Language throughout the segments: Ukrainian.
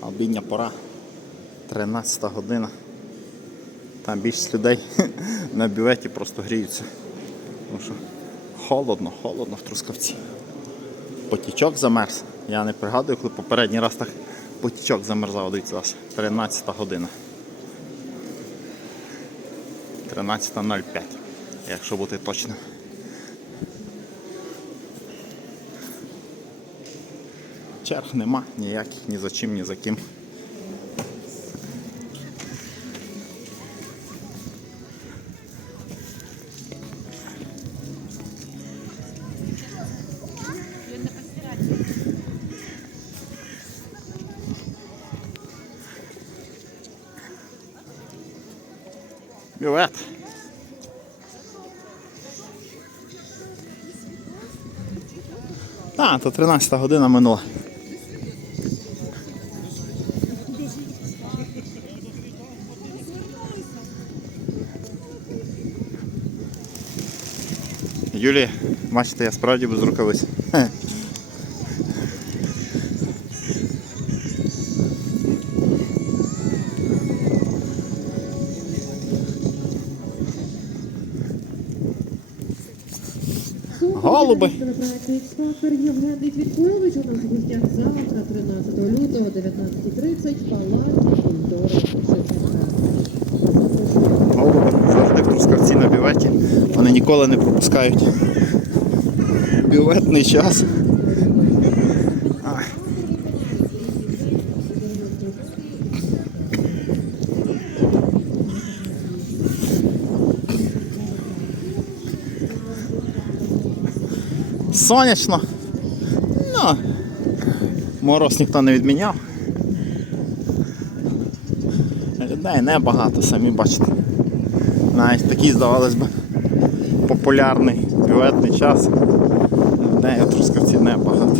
Обідня пора. 13 година. Там більшість людей на бюветі просто гріються. Тому що холодно, холодно в Трускавці. Потічок замерз. Я не пригадую, коли попередній раз так потічок замерзав. Дивіться аж 13 година. 13.05, якщо бути точним. Черг нема ніяких, ні за чим, ні за ким. Бювет. А, то 13 година минула. Юлія, бачите, я справді без рукавиць. Хе. Голуби. Проектний експертер Євгеній Квіткович у нас в гостях завтра, 13 лютого, 19.30, палаці культури Бюветі. Вони ніколи не пропускають бюветний час. Сонячно. Ну, мороз ніхто не відміняв. Людей небагато, самі бачите. Навіть такий, здавалось би, популярний бюветний час. Людей у Трускавці небагато.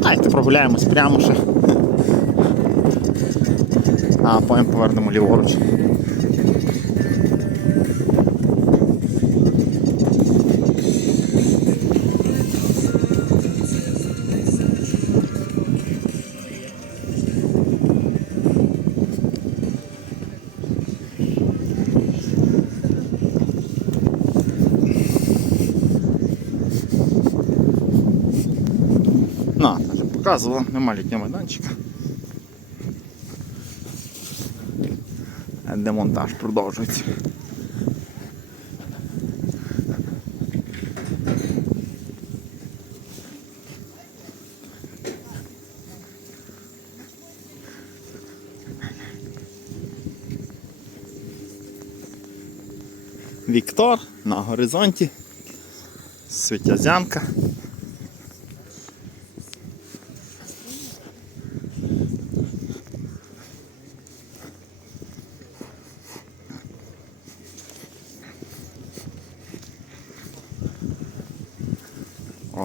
Давайте прогуляємось прямо ще. А потім повернемо ліворуч. Показувала, нема літнього майданчика. Демонтаж продовжується. Віктор на горизонті. Світязянка.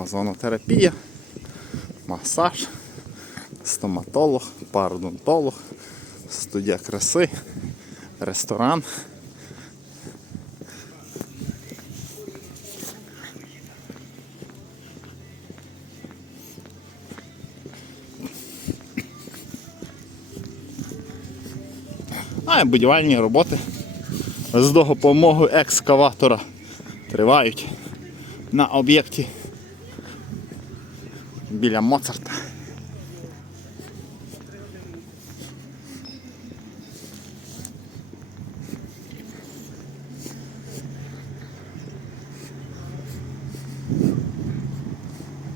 Озонотерапія, масаж, стоматолог, пародонтолог, студія краси, ресторан. А будівельні роботи з допомогою екскаватора тривають на об'єкті біля Моцарта.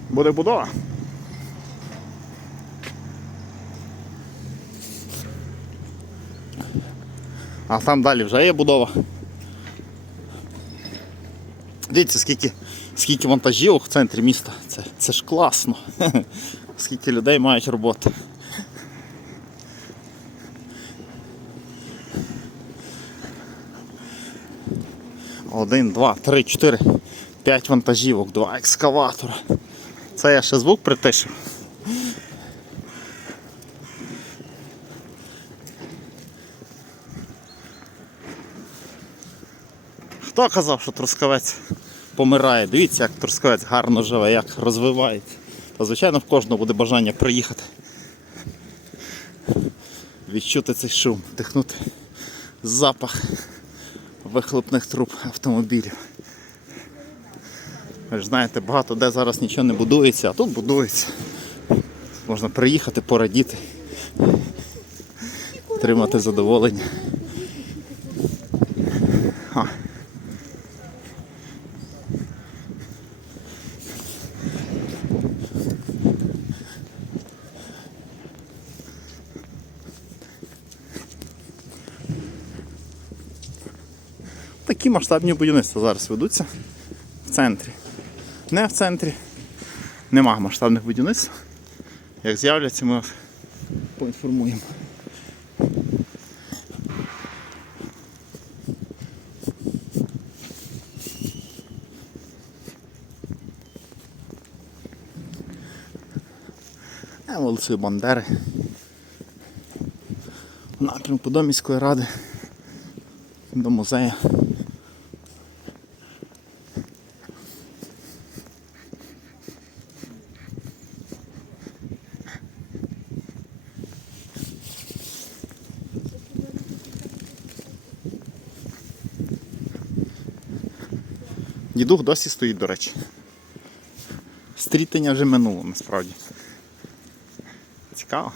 Буде будова. А там далі вже є будова. Дивіться, скільки, скільки вантажівок в центрі міста. Це, це ж класно. Скільки людей мають роботу. Один, два, три, чотири, п'ять вантажівок, два екскаватора. Це я ще звук притишив. Хто казав, що трускавець помирає. Дивіться, як Трускавець гарно живе, як розвивається. Та звичайно в кожного буде бажання приїхати. Відчути цей шум, вдихнути запах вихлопних труб автомобілів. Ви ж знаєте, багато де зараз нічого не будується, а тут будується. Можна приїхати, порадіти, отримати задоволення. Такі масштабні будівництва зараз ведуться в центрі. Не в центрі. Нема масштабних будівництв. Як з'являться, ми вас поінформуємо. А вулицею Бандери. В напрямку до міської ради, до музею. Дідух досі стоїть, до речі. Стрітення вже минуло, насправді. Цікаво.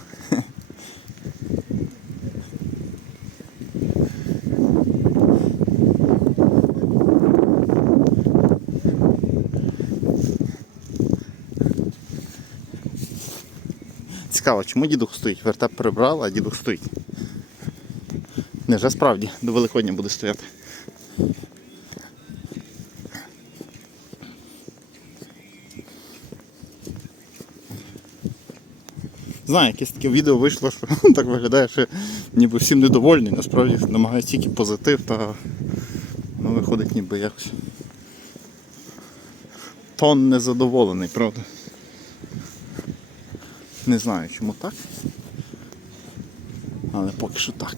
Цікаво, чому дідух стоїть? Вертеп прибрали, а дідух стоїть. Невже справді до Великодня буде стояти. Знаю, якесь таке відео вийшло, що так виглядає, що ніби всім недовольний, насправді намагаюся тільки позитив, та ну, виходить ніби якось. Тон незадоволений, правда. Не знаю чому так. Але поки що так.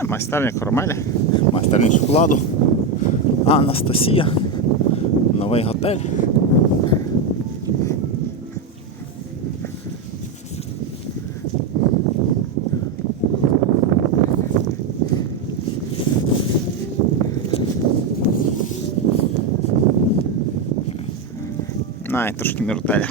А, майстерня карамелі, майстерня шоколаду, Анастасія, новий готель. На, і трошки міротеля.